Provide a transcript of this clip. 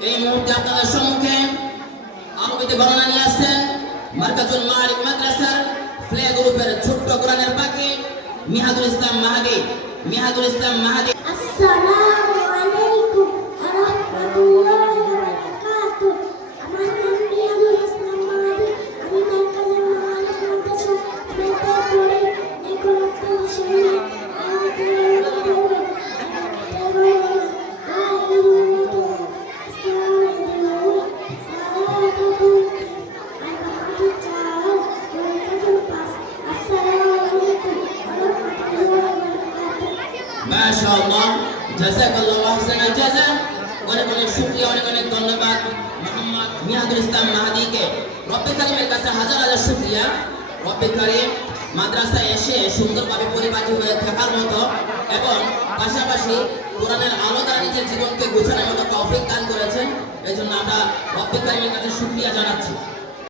এই মুহূর্তে আপনাদের সম্মুখে আমাকে বর্ণনা নিয়ে আসছেন মার্কাজুল মালিক মাদ্রাসার ফ্লে গ্রুপের ছোট্ট কোরআনের পাখি মিহাদুল ইসলাম মাহাদি, মিহাদুল ইসলাম মাহাদি। মাশাআল্লাহ। জাযাকাল্লাহু আহসানাল জাযা। অনেক অনেক শুকরিয়া, অনেক অনেক ধন্যবাদ। মোহাম্মদ মিহাদুল ইসলাম মাহাদিকে। রব্বে কারিমের কাছে হাজার হাজার শুকরিয়া। রব্বে কারিম মাদ্রাসায় এসে সুন্দরভাবে পরিপাটি হয়ে থাকার মতো এবং পাশাপাশি কোরআনের আলো দ্বারা নিজের জীবনকে গোছানোর মতো তৌফিক দান করেছেন। এই জন্য আমরা রব্বে কারিমের কাছে শুকরিয়া জানাচ্ছি।